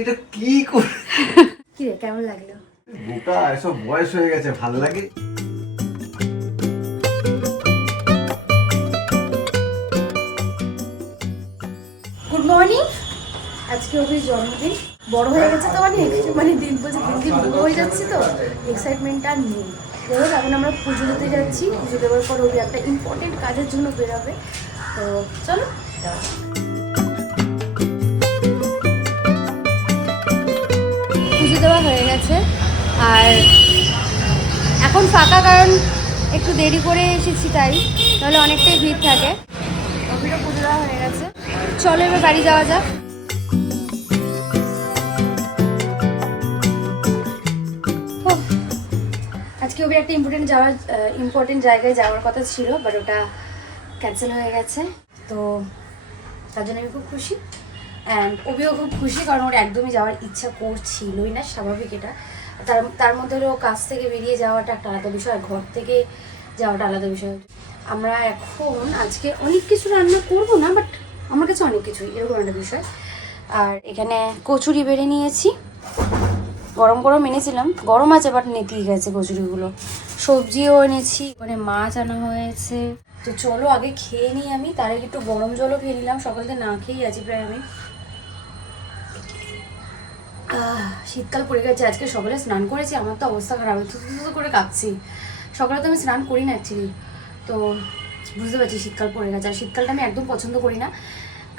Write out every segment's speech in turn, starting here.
এটা কি করে কি রে কেমন লাগলো? বোকা এসব বয়স হয়ে গেছে, ভালো লাগে। Good morning. আজকে ওর জন্মদিন, বড় হয়ে গেছে তো অনেক, মানে দিন বলছে দিন দিন বড় হয়ে যাচ্ছে তো এক্সাইটমেন্টটা নেই। যাই হোক, এখন আমরা পুজো দিতে যাচ্ছি। পুজো দেওয়ার পর ওর একটা ইম্পর্টেন্ট কাজের জন্য বেরোবে, তো চলো যাওয়া যাক। পুজো দেওয়া হয়ে গেছে আর এখন ফাঁকা, কারণ একটু দেরি করে এসেছি তাই, তাহলে অনেকটাই ভিড় থাকে। অভিরও পুজো দেওয়া হয়ে গেছে, চলো এবার বাড়ি যাওয়া যাক। আজকে ওর একটা ইম্পর্টেন্ট জায়গায় যাওয়ার কথা ছিল, বাট ওটা ক্যান্সেল হয়ে গেছে, তো তার জন্য আমি খুব খুশি। অ্যান্ড অভিও খুব খুশি, কারণ ওর একদমই যাওয়ার ইচ্ছা করছিলই না, স্বাভাবিক এটা। তার মধ্যে ও কাজ থেকে বেরিয়ে যাওয়াটা একটা আলাদা বিষয়, ঘর থেকে যাওয়াটা আলাদা বিষয়। আমরা এখন আজকে অনেক কিছু রান্না করবো না, বাট আমার কাছে অনেক কিছুই এরকম একটা বিষয়। আর এখানে কচুরি বেড়ে নিয়েছি, গরম গরম এনেছিলাম, গরম আছে বাট নেতিয়ে গেছে কচুরিগুলো। সবজিও এনেছি, মানে মাছ আনা হয়েছে। তো চলো আগে খেয়ে নিই আমি, তার আগে একটু গরম জলও খেয়ে নিলাম, সকাল থেকে না খেয়েই আছি প্রায় আমি। শীতকাল পড়ে গেছে, আজকে সকালে স্নান করেছি, আমার তো অবস্থা খারাপ, থুতু করে কাঁপছি। সকালে তো আমি স্নান করি না অ্যাকচুয়ালি, তো বুঝতে পারছি শীতকাল পড়ে গেছে। আর শীতকালটা আমি একদম পছন্দ করি না,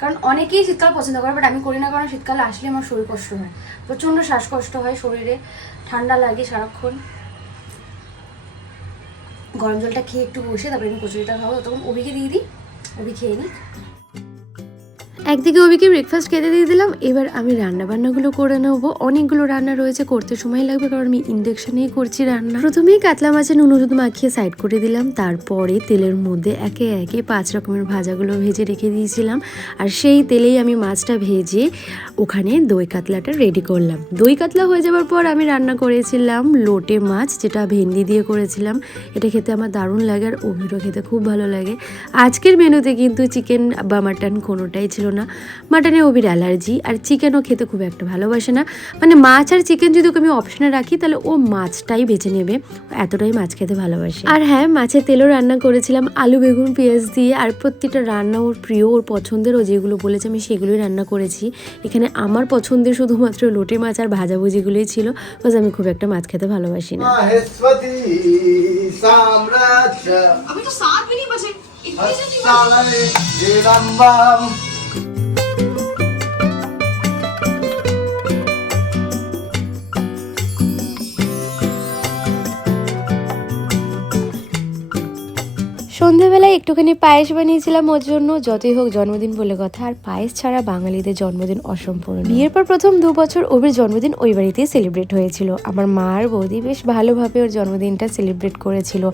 কারণ অনেকেই শীতকাল পছন্দ করে, বাট আমি করি না, কারণ শীতকালে আসলে আমার শরীর কষ্ট হয়, প্রচণ্ড শ্বাসকষ্ট হয় শরীরে, ঠান্ডা লাগে সারাক্ষণ। গরম জলটা খেয়ে একটু বসে তারপরে আমি কচুরিটা খাবো, তখন অভিকে দিয়ে দিই, অভি খেয়ে নিই। একদিকে অভিকে ব্রেকফাস্ট খেতে দিয়ে দিলাম, এবার আমি রান্না বান্নাগুলো করে নেবো। অনেকগুলো রান্না রয়েছে, করতে সময় লাগবে, কারণ আমি ইন্ডাকশনেই করছি রান্না। প্রথমেই কাতলা মাছের নুন হলুদ মাখিয়ে সাইড করে দিলাম, তারপরে তেলের মধ্যে একে একে 5 রকমের ভাজাগুলো ভেজে রেখে দিয়েছিলাম। আর সেই তেলেই আমি মাছটা ভেজে ওখানে দই কাতলাটা রেডি করলাম। দই কাতলা হয়ে যাওয়ার পর আমি রান্না করেছিলাম লোটে মাছ, যেটা ভেন্ডি দিয়ে করেছিলাম। এটা খেতে আমার দারুণ লাগে, আর অভিরও খেতে খুব ভালো লাগে। আজকের মেনুতে কিন্তু চিকেন বা মাটন কোনোটাই ছিল না। মাটনে অভির অ্যালার্জি, আর চিকেনও খেতে খুব একটা ভালোবাসে না, মানে মাছ আর চিকেন যদি ওকে আমি অপশনে রাখি তাহলে ও মাছটাই বেছে নেবে, এতটাই মাছ খেতে ভালোবাসে। আর হ্যাঁ, মাছের তেলও রান্না করেছিলাম আলু বেগুন পেঁয়াজ দিয়ে, আর প্রত্যেকটা রান্না ওর প্রিয়, ওর পছন্দের, ও যেগুলো বলেছে আমি সেগুলোই রান্না করেছি। এখানে আমার পছন্দের শুধুমাত্র লোটে মাছ আর ভাজাভুজিগুলোই ছিল, বিকজ আমি খুব একটা মাছ খেতে ভালোবাসি না। अभी तो 7 भी नहीं बजे, इतनी जल्दी সন্ধ্যাবেলায় একটুখানি পায়েস বানিয়েছিলাম ওর জন্য। যতই হোক জন্মদিন বলে কথা, আর পায়েস ছাড়া বাঙালিদের জন্মদিন অসম্পূর্ণ। বিয়ের পর প্রথম 2 বছর ওর জন্মদিন ওই বাড়িতেই সেলিব্রেট হয়েছিল। আমার মা আর বৌদি বেশ ভালোভাবে ওর জন্মদিনটা সেলিব্রেট করেছিল,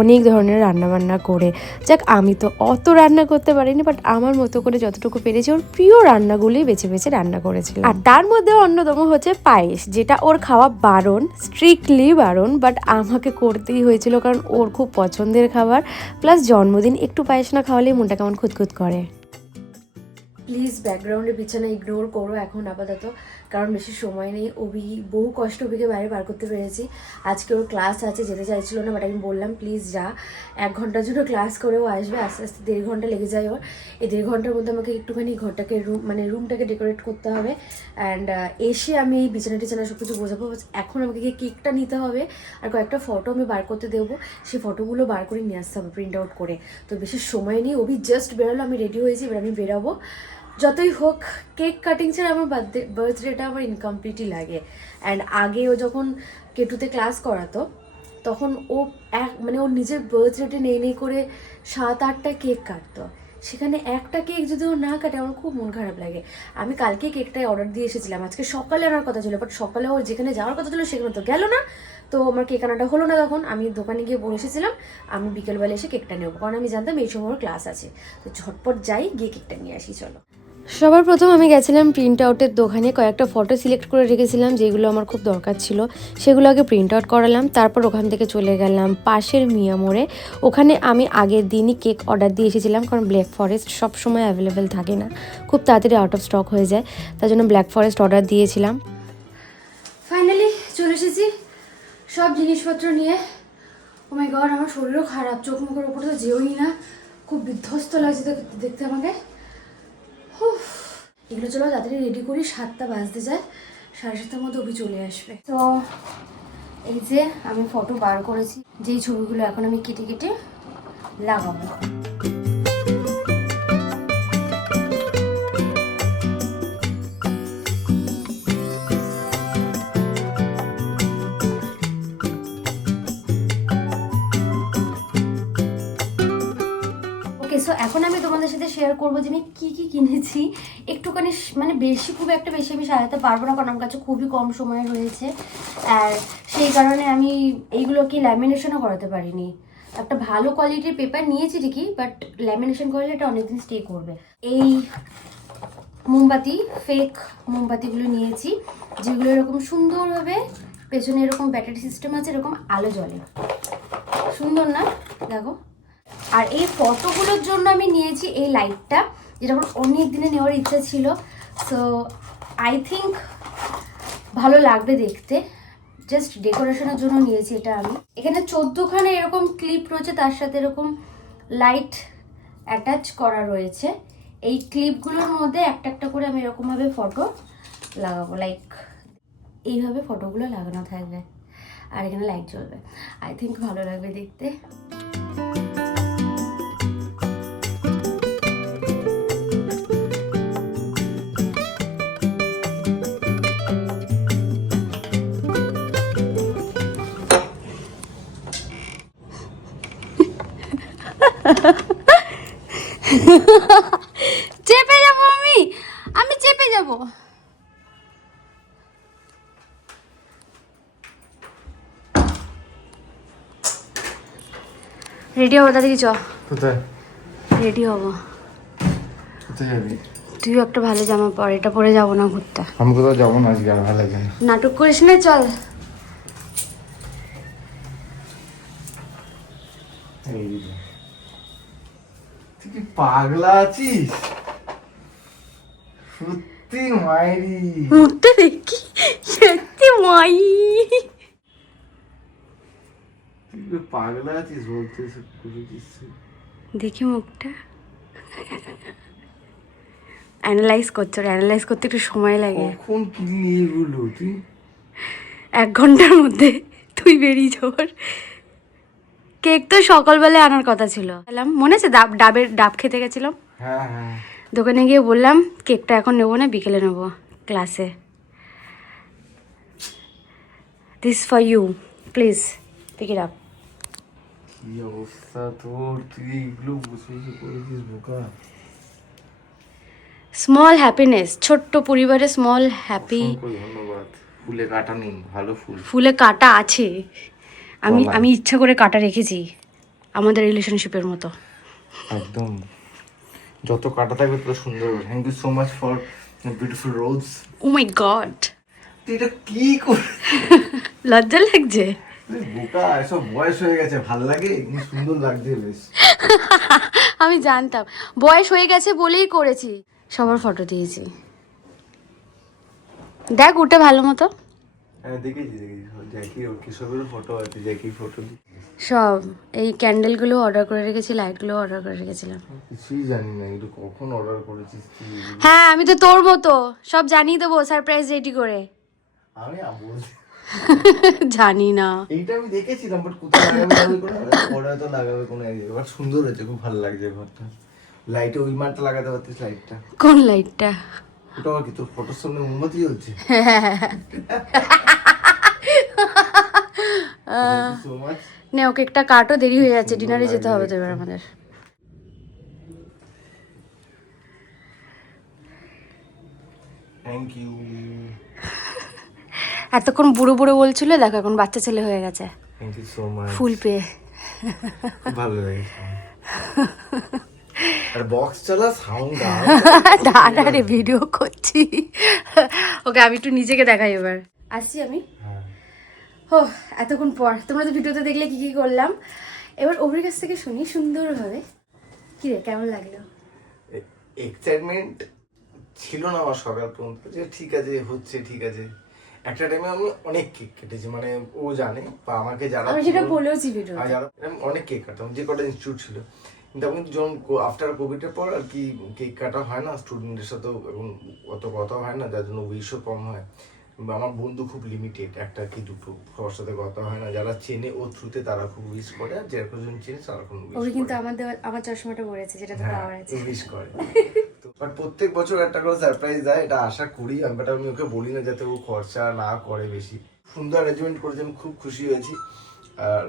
অনেক ধরনের রান্নাবান্না করে। যাক, আমি তো অত রান্না করতে পারিনি, বাট আমার মতো করে যতটুকু পেরেছি ওর প্রিয় রান্নাগুলোই বেছে বেছে রান্না করেছিল। আর তার মধ্যে অন্যতম হচ্ছে পায়েস, যেটা ওর খাওয়া বারণ, স্ট্রিক্টলি বারণ, বাট আমাকে করতেই হয়েছিল, কারণ ওর খুব পছন্দের খাবার, প্লাস জন্মদিন একটু পায়েস না খাওয়ালেই মনটা কেমন খুঁতখুত করে। প্লিজ ব্যাকগ্রাউন্ডের পিছনে ইগনোর করো এখন আপাতত, কারণ বেশি সময় নেই। বহু কষ্ট অভিকে বাইরে বার করতে পেরেছি। আজকে ওর ক্লাস আছে, যেতে চাইছিল না, বাট আমি বললাম প্লিজ যা, 1 ঘন্টার জন্য ক্লাস করেও আসবে, আস্তে আস্তে 1.5 ঘন্টা লেগে যায় ওর। এই 1.5 ঘন্টার মধ্যে আমাকে একটুখানি ঘরটাকে রুমটাকে ডেকোরেট করতে হবে, অ্যান্ড এসে আমি এই বিছানা টিছানা সব কিছু বোঝাবো। এখন আমাকে কেকটা নিতে হবে, আর কয়েকটা ফটো আমি বার করতে দেবো, সেই ফটোগুলো বার করে নিয়ে আসতে হবে প্রিন্ট আউট করে। তো বেশি সময় নেই, অভি জাস্ট বেরোলো, আমি রেডি হয়েছি, এবার আমি বেরাবো। যতই হোক কেক কাটিং ছাড়া আমার বার্থডেটা আমার ইনকমপ্লিটই লাগে। অ্যান্ড আগে ও যখন কেটুতে ক্লাস করাতো, তখন ও ওর নিজের বার্থডেটা নেই করে 7-8টা কেক কাটতো, সেখানে একটা কেক যদি ও না কাটে আমার খুব মন খারাপ লাগে। আমি কালকে কেকটাই অর্ডার দিয়ে এসেছিলাম, আজকে সকালে আনার কথা ছিল, বাট সকালে ওর যেখানে যাওয়ার কথা ছিল সেখানে তো গেল না, তো আমার কেক আনাটা হলো না। তখন আমি দোকানে গিয়ে বলে এসেছিলাম আমি বিকেলবেলা এসে কেকটা নেবো, কারণ আমি জানতাম এই সময় ওর ক্লাস আছে। তো ঝটপট যাই, গিয়ে কেকটা নিয়ে আসি চলো। সবার প্রথম আমি গেছিলাম প্রিন্ট আউটের দোকানে, কয়েকটা ফটো সিলেক্ট করে রেখেছিলাম যেগুলো আমার খুব দরকার ছিল, সেগুলো আগে প্রিন্ট আউট করালাম। তারপর ওখান থেকে চলে গেলাম পাশের মিয়া মোড়ে। ওখানে আমি আগের দিনই কেক অর্ডার দিয়ে এসেছিলাম, কারণ ব্ল্যাক ফরেস্ট সব সময় অ্যাভেলেবেল থাকে না, খুব তাড়াতাড়ি আউট অফ স্টক হয়ে যায়, তার জন্য ব্ল্যাক ফরেস্ট অর্ডার দিয়েছিলাম। ফাইনালি চলে এসেছি সব জিনিসপত্র নিয়ে। ও মাই গড, আমার শরীরও খারাপ, চোখ মুখের উপরে তো যেওই না, খুব বিধ্বস্ত লাগছে দেখতে আমাকে। এগুলো চলো তাড়াতাড়ি রেডি করি, 7টা বাজতে যায়, 7:30টার মধ্যে অভি চলে আসবে। তো এই যে আমি ফটো বার করেছি, যেই ছবিগুলো এখন আমি কেটে কেটে লাগাবো। সো এখন আমি তোমাদের সাথে শেয়ার করবো যে আমি কী কী কিনেছি। একটুখানি মানে খুব একটা বেশি আমি সাজাতে পারবো না, কারণ আমার কাছে খুবই কম সময় রয়েছে, আর সেই কারণে আমি এইগুলোকে ল্যামিনেশনও করাতে পারিনি। একটা ভালো কোয়ালিটির পেপার নিয়েছি ঠিকই, বাট ল্যামিনেশন করলে এটা অনেকদিন স্টে করবে। এই মোমবাতি, ফেক মোমবাতিগুলো নিয়েছি, যেগুলো এরকম সুন্দরভাবে পেছনে এরকম ব্যাটারি সিস্টেম আছে, এরকম আলো জ্বলে, সুন্দর না দেখো। আর এই ফটোগুলোর জন্য আমি নিয়েছি এই লাইটটা, যেটা আমার অনেক দিনে নেওয়ার ইচ্ছা ছিল। সো আই থিঙ্ক ভালো লাগবে দেখতে, জাস্ট ডেকোরেশনের জন্য নিয়েছি এটা আমি। এখানে 14খানা এরকম ক্লিপ রয়েছে, তার সাথে এরকম লাইট অ্যাটাচ করা রয়েছে। এই ক্লিপগুলোর মধ্যে একটা একটা করে আমি এরকমভাবে ফটো লাগাবো, লাইক এইভাবে ফটোগুলো লাগানো থাকবে, আর এখানে লাইট জ্বলবে। আই থিঙ্ক ভালো লাগবে দেখতে। চেপে যাবো আমি চেপে যাব। রেডি হবো দাদি, চ কোথায় রেডি হবো। কোথায় যাবি? তুই একটা ভালো জামা পর, এটা পরে যাবো না ঘুরতে। আমি কোথাও যাবো না আজকে, আর ভালো লাগে না। নাটক করিস না, চল। তুই কি পাগলা আছিস সত্যি? মাইরি মুখটা দেখি, সত্যি মাই, তুই কি পাগলা আছিস বলতে? দেখি মুখটা অ্যানালাইজ করছো, অ্যানালাইজ করতে একটু সময় লাগে। কখন কিনলি এগুলো তুই? 1 ঘন্টার মধ্যে তুই বেরিয়ে যাওয়ার। কেক তো সকালবেলায় আনার কথা ছিল, মনে আছে? ডাব খেতে গেছিলাম, হ্যাঁ হ্যাঁ, দোকানে গিয়ে বললাম কেকটা এখন নেবো না, বিকেলে নেবো ক্লাসে। This for you, please pick it up. কি অবস্থা তোর? তুই এগুলো বসে বসে করেছিস বোকা। স্মল হ্যাপিনেস, ছোট্ট পরিবারে স্মল হ্যাপি। ধন্যবাদ। ফুলে কাটা নেই, ভালো ফুল। ফুলে কাটা আছে, আমি ইচ্ছা করে কাটা রেখেছি, আমাদের রিলেশনশিপের মতো একদম। যত কাটা থাকবে তত সুন্দর। Thank you so much for beautiful rose. Oh my god, তুই এটা কি কর? লজ্জা লাগছে। বোকা, এসব বয়স হয়ে গেছে, ভাল লাগে, সুন্দর লাগছে বেশ। আমি জানতাম বয়স হয়ে গেছে বলেই করেছি। সবার ফটো দিয়েছি, দেখ উঠে ভালো মতো। হ্যাঁ দেখেছি জ্যাকি, ওর কিসবেরও ফটো আছে, জ্যাকি ফটো। সব এই ক্যান্ডেলগুলো অর্ডার করে রেখেছি, লাইটগুলো অর্ডার করে রেখেছিলাম। কিছুই জানি না এটা কখন অর্ডার করেছিস তুই। হ্যাঁ আমি তো তোর মতো সব জানিয়ে দেবো সারপ্রাইজ রেডি করে। আমি বলছি জানি না, এইটা আমি দেখেছিলাম, বাট কোথায় লাগাবে কোনো পরে তো লাগাবে কোনো আইডিয়া। বাট সুন্দর হয়েছে, খুব ভালো লাগছে ঘরটা। লাইটে ওই মারটা লাগাতে পারতিস, লাইটটা। কোন লাইটটা? ওটা কি তোর ফটোর সামনে মোমবাতি জ্বলছে? So much. নে ওকে একটা কাটো, দেরি হয়ে যাচ্ছে, ডিনারে যেতে হবে তো এবার আমাদের। Thank you. এতক্ষণ বুড়ো বুড়ো বলছিল, দেখো এখন বাচ্চা ছেলে হয়ে গেছে থ্যাংক ইউ সো মাচ। ফুল পেয়ে। ভালো লেগেছে। আর বক্স চালা সাউন্ড দাঁড়া রে ভিডিও করছি। ওকে আমি একটু নিজেকে দেখাই এবার। আসছি আমি। ও এতক্ষণ পর তোমরা তো ভিডিওতে দেখলে কি কি করলাম, এবার ওর কাছ থেকে শুনি সুন্দরভাবে। কি রে কেমন লাগলো? এক্সাইটমেন্ট ছিল না আমার সকাল পর্যন্ত যে ঠিক আছে হচ্ছে, ঠিক আছে। একটা টাইমে আমি অনেক কেক কেটেছি, মানে ও জানে বা আমাকে যারা আমি সেটা বলেওছি ভিডিওতে, আমি অনেক কেক কাটতাম যে কটা ইনস্টিটিউট ছিল। কিন্তু আমি যখন আফটার কোভিডের পর আর কি কেক কাটা হয় না, স্টুডেন্টের সাথেও এখন অত কথা হয় না, যার জন্য উইশও কম হয়। আমার বন্ধু খুব লিমিটেড, একটা কি দুটো, সবার সাথে কথা হয় না। যারা চেনে ও থ্রুতে তারা খুব উইশ করে, আর যে একজন চেনে তারা খুব উইশ করে। কিন্তু আমার চশমাটা পড়েছে, যেটা তো পাওয়ার আছে, উইশ করে। বাট প্রত্যেক বছর একটা করে সারপ্রাইজ দেয়, এটা আশা করি। বাট আমি ওকে বলি না যাতে ও খরচা না করে বেশি। সুন্দর অ্যারেঞ্জমেন্ট করেছে, আমি খুব খুশি হয়েছি। আর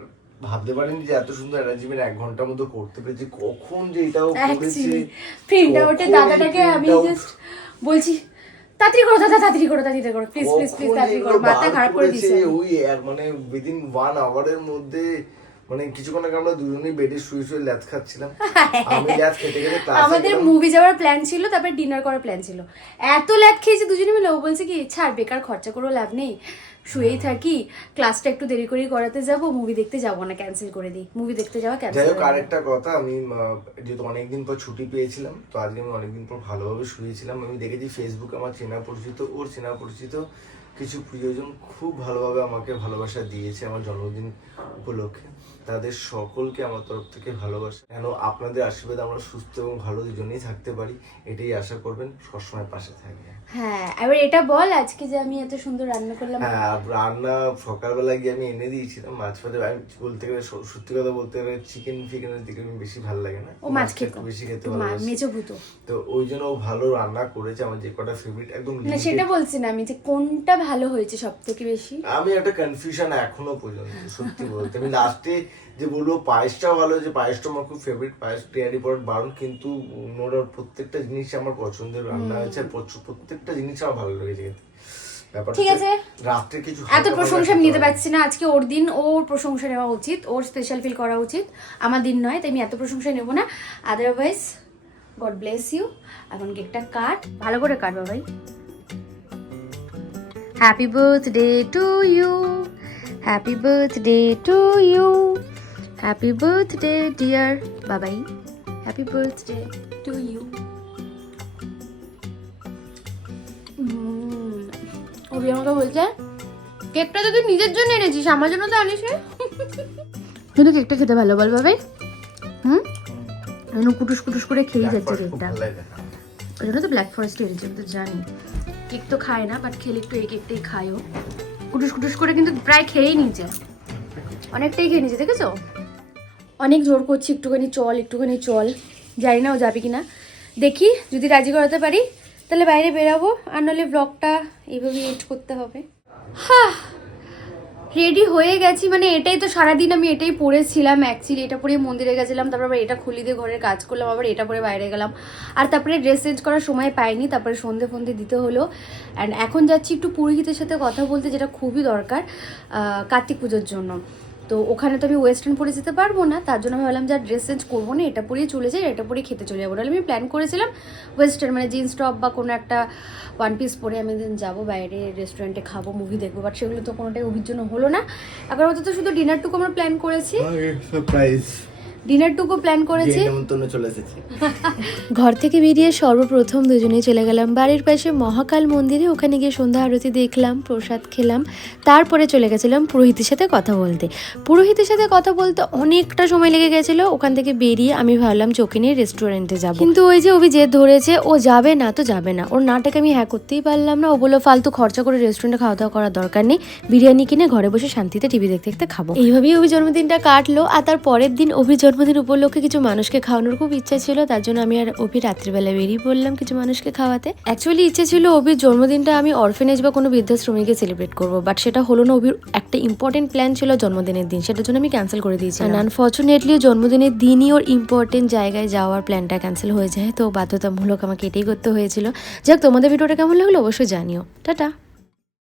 ভাবতে পারিনি যে এত সুন্দর অ্যারেঞ্জমেন্ট 1 ঘন্টার মধ্যে করতে পেরেছি। কখন যে এটাও করেছে, প্রিন্ট আউটে দাদাটাকে আমি জাস্ট বলছি তাড়াতাড়ি করো দাদা, তাড়াতাড়ি করো, তাড়াতাড়ি করো, প্লিজ প্লিজ প্লিজ তাড়াতাড়ি করো, মাথা খারাপ করে দিয়েছে। ওই মানে উইদিন 1 আওয়ারের মধ্যে, মানে কিছুক্ষণ আগে আমরা দুজনেই বেডে শুয়ে শুয়ে ল্যাথ খাচ্ছিলাম। আমি ল্যাথ খেতে খেতে ক্লাসে আমাদের মুভি যাওয়ার প্ল্যান ছিল, তারপর ডিনার করার প্ল্যান ছিল। এত ল্যাথ খেয়েছি দুজনে মিলে। ও বলছে কি ছাড়, বেকার খরচা করেও লাভ নেই, শুয়েই থাকি, ক্লাসটা একটু দেরি করেই করাতে যাব, মুভি দেখতে যাব না, ক্যান্সেল করে দিই, মুভি দেখতে যাওয়া ক্যান্সেল। যাই হোক, আরেকটা কথা, আমি যেহেতু অনেকদিন পর ছুটি পেয়েছিলাম, তো আজকে আমি অনেকদিন পর ভালোভাবে শুয়েছিলাম। আমি দেখেছি ফেসবুকে আমার চেনা পরিচিত, ওর চেনা পরিচিত কিছু প্রিয়জন খুব ভালোভাবে আমাকে ভালোবাসা দিয়েছে আমার জন্মদিন উপলক্ষে। তাদের সকলকে আমার তরফ থেকে ভালোবাসা। কেন আপনাদের আশীর্বাদ আমরা সুস্থ এবং ভালো দুজনেই থাকতে পারি, এটাই আশা করবেন, সবসময় পাশে থাকবে। হ্যাঁ, এবার এটা বল আজকে যে আমি এত সুন্দর রান্না করলাম। হ্যাঁ, রান্না সকালবেলা গিয়ে আমি এনে দিয়েছিলাম। মাঝপথে আমি বলতে গেলে, সত্যি কথা বলতে গেলে চিকেনের দিকে আমি বেশি ভালো লাগে না, ও মাছ খেতে বেশি খেতে ভালোবাসি, তো ওই জন্য ও ভালো রান্না করেছে। আমার যে কটা ফেভারিট একদম না, সেটা বলছি না আমি, যে কোনটা ভালো হয়েছে সব থেকে বেশি। আমি একটা কনফিউশন এখনো পর্যন্ত, সত্যি বলতে। আমি লাস্টে যে বলবো পায়েসটাও ভালো হয়েছে, পায়েসটা আমার খুব ফেভারিট। পায়েস টিয়ারি পর বারণ, কিন্তু ওনার প্রত্যেকটা জিনিস আমার পছন্দের রান্না হয়েছে, আর প্রত্যেকটা জিনিস আমার ভালো লেগেছে। ঠিক আছে, রাত্রে কিছু এত প্রশংসা আমি নিতে পারছি না। আজকে ওর দিন, ওর প্রশংসা নেওয়া উচিত, ওর স্পেশাল ফিল করা উচিত, আমার দিন নয়। তাই আমি এত প্রশংসা নেবো না। Otherwise god bless you. এখন কেকটা কাট, ভালো করে কাট Babai. Happy birthday to you, happy birthday to you, happy birthday dear Babai, happy birthday to you. Abhi আমাকে বলছে কেকটা তো তুই নিজের জন্য এনেছিস, আমার জন্য তো আনিস। কিন্তু কেকটা খেতে ভালো বল বাবাই। কুটুস কুটুস করে খেয়ে যাচ্ছে কেকটা, ওই জন্য তো ব্ল্যাক ফরেস্ট এনেছি। আমি তো জানি কেক তো খায় না, বাট খেলে একটু এই কেকটাই খায় ও। কুটুস কুটুস করে কিন্তু প্রায় খেয়েই নিয়েছে, অনেকটাই খেয়ে নিয়েছে, দেখেছো? অনেক জোর করছি, একটুখানি চল, একটুখানি চল। জানি না ও যাবে কিনা, দেখি যদি রাজি করাতে পারি তাহলে বাইরে বেরাবো, আর নাহলে ব্লগটা এইভাবে এডিট করতে হবে। হ্যাঁ, রেডি হয়ে গেছি, মানে এটাই তো সারাদিন আমি এটাই পরেছিলাম অ্যাকচুয়ালি। এটা পরে মন্দিরে গেছিলাম, তারপর আবার এটা খুলি দিয়ে ঘরের কাজ করলাম, আবার এটা পরে বাইরে গেলাম, আর তারপরে ড্রেস চেঞ্জ করার সময় পাইনি, তারপরে সন্ধে ফন্ধে দিতে হলো। অ্যান্ড এখন যাচ্ছি একটু পুরোহিতের সাথে কথা বলতে, যেটা খুবই দরকার কার্তিক পুজোর জন্য। তো ওখানে তো আমি ওয়েস্টার্ন পরে যেতে পারবো না, তার জন্য ভাবলাম যে ড্রেস চেঞ্জ করবো না, এটা পরেই চলে যাই, এটা পরেই খেতে চলে যাবো। নাহলে আমি প্ল্যান করেছিলাম ওয়েস্টার্ন, মানে জিন্স টপ বা কোনো একটা ওয়ান পিস পরে আমি যাবো বাইরে, রেস্টুরেন্টে খাবো, মুভি দেখবো, বাট সেগুলো তো কোনোটাই অভির জন্য হলো না। এখন তো শুধু ডিনারটুকু আমরা প্ল্যান করেছি, সারপ্রাইজ ডিনারটুকু প্ল্যান করেছি। ঘর থেকে বেরিয়ে সর্বপ্রথম দুজনেই চলে গেলাম বাড়ির পাশে মহাকাল মন্দিরে। ওখানে গিয়ে সন্ধ্যা আরতি দেখলাম, প্রসাদ খেলাম, তারপরে চলে গেছিলাম পুরোহিতের সাথে কথা বলতে। পুরোহিতের সাথে কথা বলতে অনেকটা সময় লেগে গেছিলো। ওখান থেকে বেরিয়ে আমি ভাবলাম চোখে নিয়ে রেস্টুরেন্টে যাবো, কিন্তু ওই যে অভি জেদ ধরেছে, ও যাবে না তো যাবে না। ওর নাটাকে আমি হ্যাঁ করতেই পারলাম না। ও বললো ফালতু খরচা করে রেস্টুরেন্টে খাওয়া দাওয়া করার দরকার নেই, বিরিয়ানি কিনে ঘরে বসে শান্তিতে টিভি দেখতে দেখতে খাবো। এইভাবেই অভি জন্মদিনটা কাটলো। আর তার পরের দিন অভি জন্মদিন উপলক্ষে কিছু মানুষকে খাওয়ানোর খুব ইচ্ছা ছিল, তার জন্য আমি আর অভি রাত্রিবেলা বেরিয়ে পড়লাম কিছু মানুষকে খাওয়াতে। অ্যাকচুয়ালি ইচ্ছে ছিল অভির জন্মদিনটা আমি অরফেনেজ বা কোনো বৃদ্ধাশ্রমীকে সেলিব্রেট করবো, বাট সেটা হলো না। অভির একটা ইম্পর্টেন্ট প্ল্যান ছিল জন্মদিনের দিন, সেটার জন্য আমি ক্যান্সেল করে দিয়েছি। আনফর্চুনেটলি জন্মদিনের দিনই ওর ইম্পর্টেন্ট জায়গায় যাওয়ার প্ল্যানটা ক্যান্সেল হয়ে যায়, তো বাধ্যতামূলক আমাকে এটাই করতে হয়েছিল। যাক, তোমাদের ভিডিওটা কেমন লাগলো অবশ্যই জানিও। টাটা।